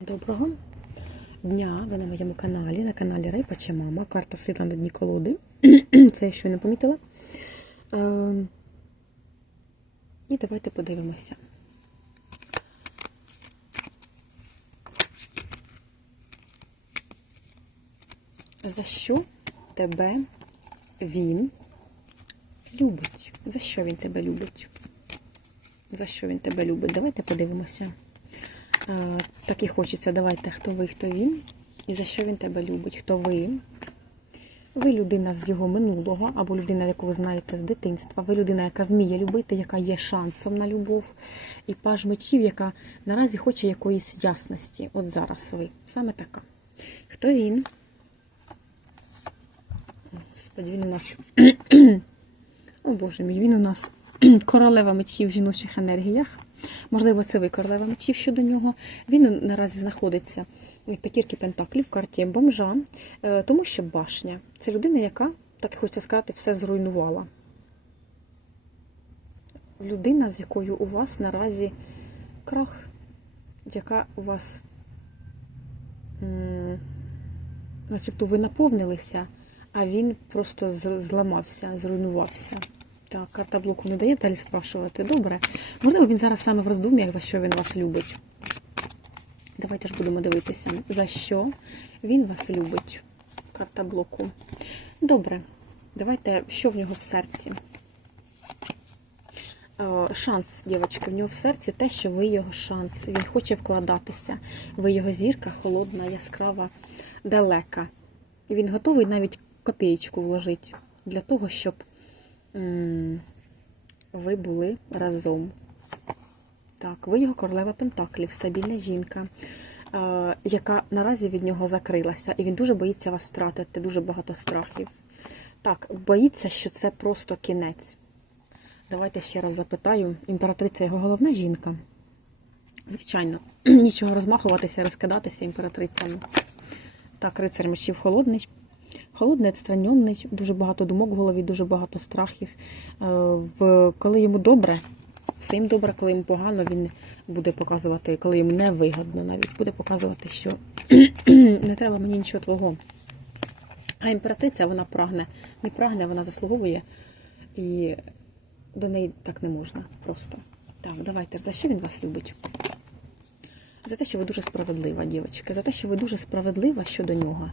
Доброго дня! Ви на моєму каналі, на каналі Райпача Мама. Карта сила на дні колоди. Це я не помітила. Е, І давайте подивимося. За що тебе він любить? За що він тебе любить? За що він тебе любить? Давайте подивимося. Е, Так і хочеться. Давайте, хто ви, хто він, і за що він тебе любить, хто ви. Ви людина з його минулого, або людина, яку ви знаєте з дитинства. Ви людина, яка вміє любити, яка є шансом на любов. І паж мечів, яка наразі хоче якоїсь ясності. От зараз ви. Саме така. Хто він? Господи, він у нас. О Боже мій, він у нас королева мечів в жіночих енергіях. Можливо, це ви королева мечів щодо нього. Він наразі знаходиться в п'ятірки Пентаклів в карті бомжа, е, тому що башня це людина, яка, так і хочеться сказати, все зруйнувала. Людина, з якою у вас наразі крах, яка у вас, начебто, ви наповнилися, а він просто зламався, зруйнувався. Так, карта блоку не дає далі спрашувати. Добре. Можливо, він зараз саме в роздум'ях, за що він вас любить. Давайте ж будемо дивитися, за що він вас любить. Карта блоку. Добре. Давайте, що в нього в серці. Е, Шанс, дівчатки, в нього в серці те, що ви його шанс. Він хоче вкладатися. Ви його зірка холодна, яскрава, далека. Він готовий навіть копієчку вложити для того, щоб ви були разом. Так, ви його королева Пентаклів, стабільна жінка, е, яка наразі від нього закрилася, і він дуже боїться вас втратити, дуже багато страхів. Так, боїться, що це просто кінець. Давайте ще раз запитаю. Імператриця його головна жінка. Звичайно, нічого розмахуватися, розкидатися імператрицями. Так, рицар мечів холодний. Холодний, відстранений, дуже багато думок в голові, дуже багато страхів. Е, коли йому добре, всім добре, коли йому погано, він буде показувати, коли йому невигодно навіть, буде показувати, що не треба мені нічого твого. А імператриця вона прагне, не прагне, вона заслуговує, і до неї так не можна просто. Так, давайте, за що він вас любить? За те, що ви дуже справедлива, дівчатка, за те, що ви дуже справедлива щодо нього.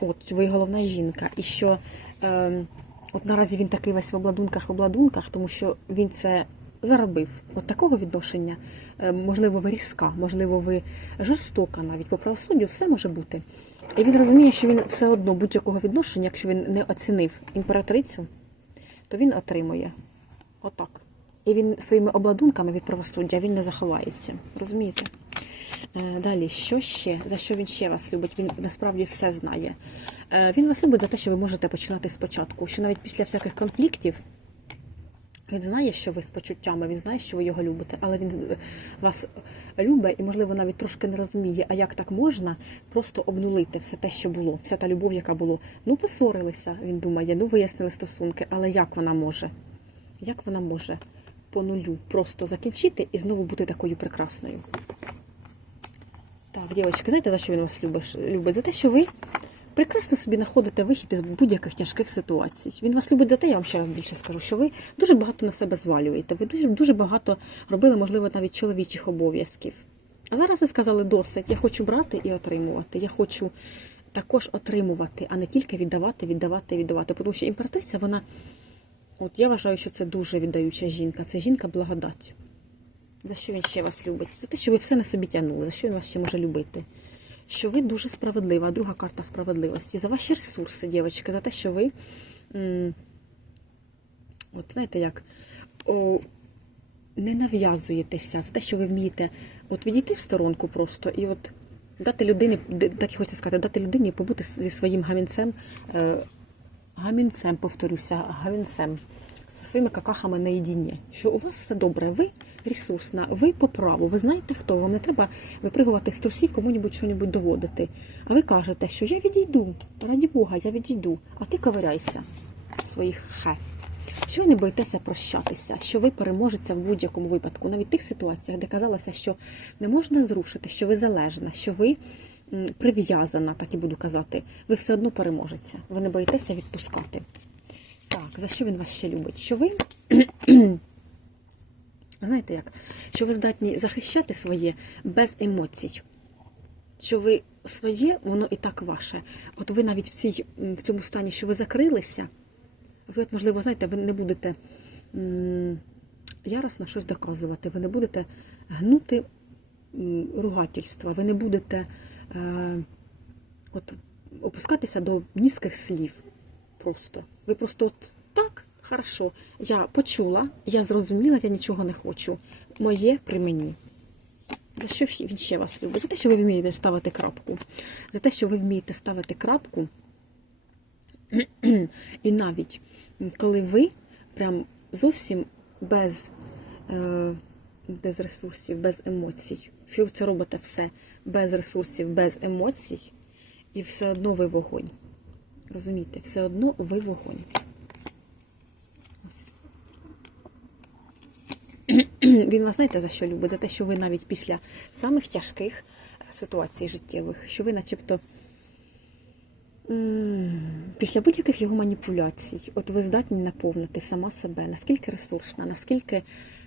От, ви головна жінка. І що е, от наразі він такий весь в обладунках, в обладунках, тому що він це заробив. От такого відношення, е, можливо, ви різка, можливо, ви жорстока навіть по правосуддю, все може бути. І він розуміє, що він все одно будь-якого відношення, якщо він не оцінив імператрицю, то він отримує. Отак. І він своїми обладунками від правосуддя він не заховається. Розумієте? Е, Далі, що ще? За що він ще вас любить? Він насправді все знає. Е, Він вас любить за те, що ви можете починати спочатку. Що навіть після всяких конфліктів він знає, що ви з почуттями, він знає, що ви його любите, але він е, вас любить і, можливо, навіть трошки не розуміє, а як так можна просто обнулити все те, що було, вся та любов, яка було. Ну, посорилися, він думає, ну вияснили стосунки, але як вона може? Як вона може по нулю просто закінчити і знову бути такою прекрасною? Так, дівчатки, знаєте, за що він вас любить? За те, що ви прекрасно собі знаходите вихід із будь-яких тяжких ситуацій. Він вас любить за те, я вам ще раз більше скажу, що ви дуже багато на себе звалюєте. Ви дуже, дуже багато робили, можливо, навіть чоловічих обов'язків. А зараз ви сказали досить. Я хочу брати і отримувати. Я хочу також отримувати, а не тільки віддавати, віддавати, віддавати. Тому що імператриця, вона, от я вважаю, що це дуже віддаюча жінка. Це жінка благодать. За що він ще вас любить? За те, що ви все на собі тягнули, за що він вас ще може любити? Що ви дуже справедлива, друга карта справедливості, за ваші ресурси, дівчатки, за те, що ви, от знаєте як, о, не нав'язуєтеся, за те, що ви вмієте от відійти в сторонку просто і от дати людині, так і хочеться сказати, дати людині побути зі своїм гамінцем, е, гамінцем, повторюся, гамінцем, зі своїми какахами наєдині. Що у вас все добре, ви ресурсна, ви по праву, ви знаєте хто, вам не треба випригувати з трусів кому-нибудь щось доводити. А ви кажете, що я відійду, раді Бога, я відійду, а ти ковиряйся своїх хе. що ви не боїтеся прощатися, що ви переможете в будь-якому випадку, навіть в тих ситуаціях, де казалося, що не можна зрушити, що ви залежна, що ви прив'язана, так і буду казати, ви все одно переможеться. Ви не боїтеся відпускати. Так, за що він вас ще любить? Що ви знаєте як? Що ви здатні захищати своє без емоцій. Що ви своє, воно і так ваше. От ви навіть в, цій, в цьому стані, що ви закрилися, ви, от, можливо, знаєте, ви не будете яростно щось доказувати, ви не будете гнути ругательства, ви не будете е, от, опускатися до низьких слів. Просто. Ви просто от так, хорошо, я почула, я зрозуміла, я нічого не хочу. Моє при мені. За що він ще вас любить? За те, що ви вмієте ставити крапку. За те, що ви вмієте ставити крапку. І навіть коли ви прям зовсім без, е, без ресурсів, без емоцій, ви це робите все без ресурсів, без емоцій, і все одно ви вогонь. Розумієте, все одно ви вогонь. Ось. Він вас знаєте за що любить? За те, що ви навіть після самих тяжких е, ситуацій життєвих, що ви начебто після будь-яких його маніпуляцій, от ви здатні наповнити сама себе, наскільки ресурсна, наскільки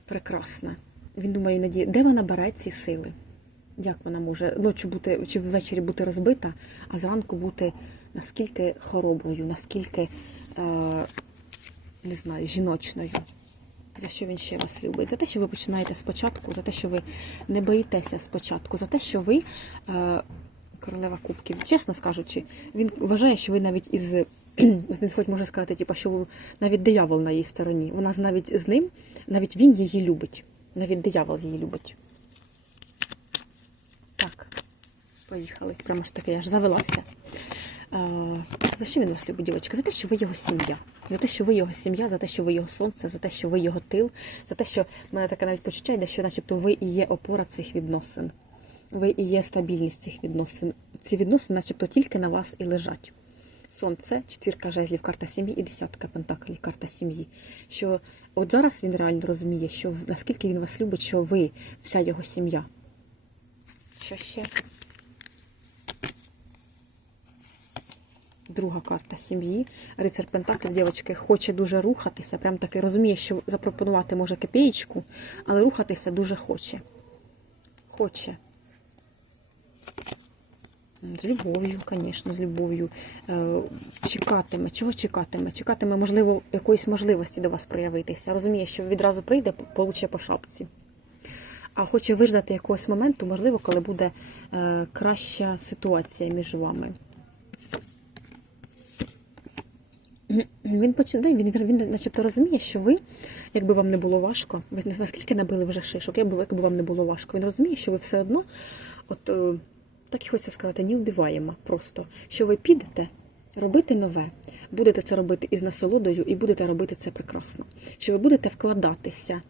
прекрасна. Він думає іноді, де вона бере ці сили? Як вона може ночі бути чи ввечері бути розбита, а зранку бути наскільки хороброю, наскільки е, не знаю, жіночною. За що він ще вас любить? За те, що ви починаєте спочатку, за те, що ви не боїтеся спочатку, за те, що ви е, королева кубків, чесно скажучи, він вважає, що ви навіть із Господь може сказати, типу, що навіть диявол на її стороні. Вона навіть з ним, навіть він її любить. Навіть диявол її любить. Так, поїхали. Прямо ж таки, я ж завелася. За що він вас любить, дівчатка? За те, що ви його сім'я. За те, що ви його сім'я, за те, що ви його сонце, за те, що ви його тил, за те, що в мене таке навіть почуття йде, що начебто ви і є опора цих відносин. Ви і є стабільність цих відносин. Ці відносини, начебто, тільки на вас і лежать. Сонце, четвірка жезлів, карта сім'ї і десятка пентаклів, карта сім'ї. Що от зараз він реально розуміє, що наскільки він вас любить, що ви вся його сім'я. Що ще? Друга карта сім'ї. Рицар Пентаклів, дівчатки, хоче дуже рухатися. Прям таки розуміє, що запропонувати може копієчку, але рухатися дуже хоче. Хоче. З любов'ю, звісно, з любов'ю. Е, Чекатиме. Чого чекатиме? Чекатиме, можливо, якоїсь можливості до вас проявитися. Розуміє, що відразу прийде, получе по шапці. А хоче виждати якогось моменту, можливо, коли буде е, краща ситуація між вами. Він починає, він, він начебто розуміє, що ви, якби вам не було важко, ви наскільки набили вже шишок, якби, якби вам не було важко, він розуміє, що ви все одно, от е, так і хочеться сказати, не вбиваємо просто, що ви підете робити нове, будете це робити із насолодою і будете робити це прекрасно. Що ви будете вкладатися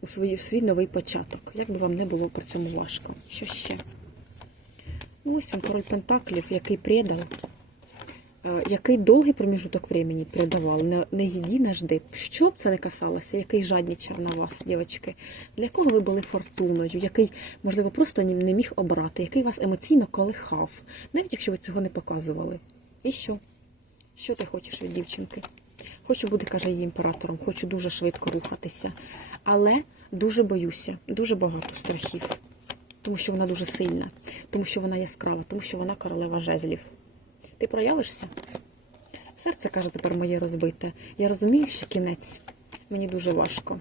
у свій, в свій новий початок, як би вам не було при цьому важко. Що ще? Ну, ось він король Пентаклів, який предав. Який довгий проміжуток времени передавали, не, не їді, жди. Що б це не касалося, який жаднічав на вас, дівчатки? Для кого ви були фортуною, який, можливо, просто не міг обрати, який вас емоційно колихав, навіть якщо ви цього не показували. І що? Що ти хочеш від дівчинки? Хочу бути, каже її імператором, хочу дуже швидко рухатися. Але дуже боюся, дуже багато страхів. Тому що вона дуже сильна, тому що вона яскрава, тому що вона королева жезлів. Ти проявишся? Серце каже тепер моє розбите. Я розумію, що кінець. Мені дуже важко.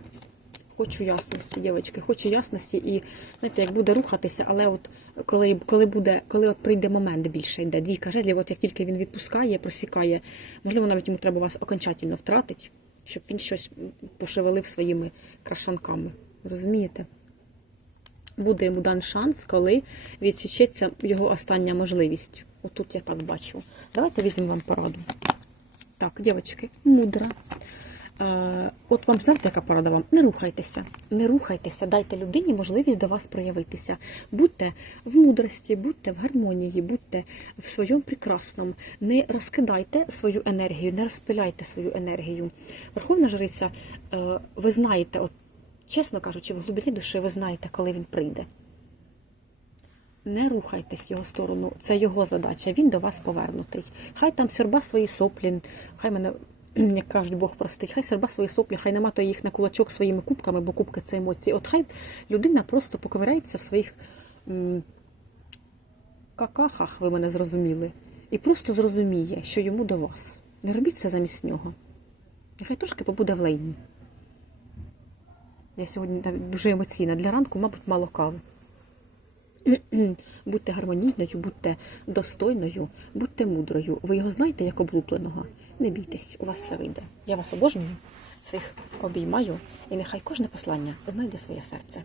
Хочу ясності, дівчатки, хочу ясності, і знаєте, як буде рухатися, але от коли, коли буде, коли от прийде момент більше йде, двійка жезлів, от як тільки він відпускає, просікає, можливо, навіть йому треба вас окончательно втратити, щоб він щось пошевелив своїми крашанками. Розумієте? буде йому дан шанс, коли відсічеться його остання можливість. Отут я так бачу. Давайте візьмемо вам пораду. Так, дівчатки, мудра. Е, от вам знаєте, яка порада вам? Не рухайтеся, не рухайтеся, дайте людині можливість до вас проявитися. Будьте в мудрості, будьте в гармонії, будьте в своєму прекрасному. Не розкидайте свою енергію, не розпиляйте свою енергію. Верховна жриця, е, ви знаєте, от, чесно кажучи, в глибині душі ви знаєте, коли він прийде. Не рухайтесь його сторону, це його задача. Він до вас повернутий. Хай там сьорба свої соплі, хай мене, як кажуть, Бог простить, хай сьорба свої соплі, хай наматує їх на кулачок своїми кубками, бо кубки це емоції. От хай людина просто поковиряється в своїх м, какахах, ви мене зрозуміли, і просто зрозуміє, що йому до вас. Не робіть це замість нього. Нехай трошки побуде в лейні. Я сьогодні дуже емоційна. Для ранку, мабуть, мало кави. Будьте гармонійною, будьте достойною, будьте мудрою. Ви його знаєте як облупленого. Не бійтесь, у вас все вийде. Я вас обожнюю, всіх обіймаю, і нехай кожне послання знайде своє серце.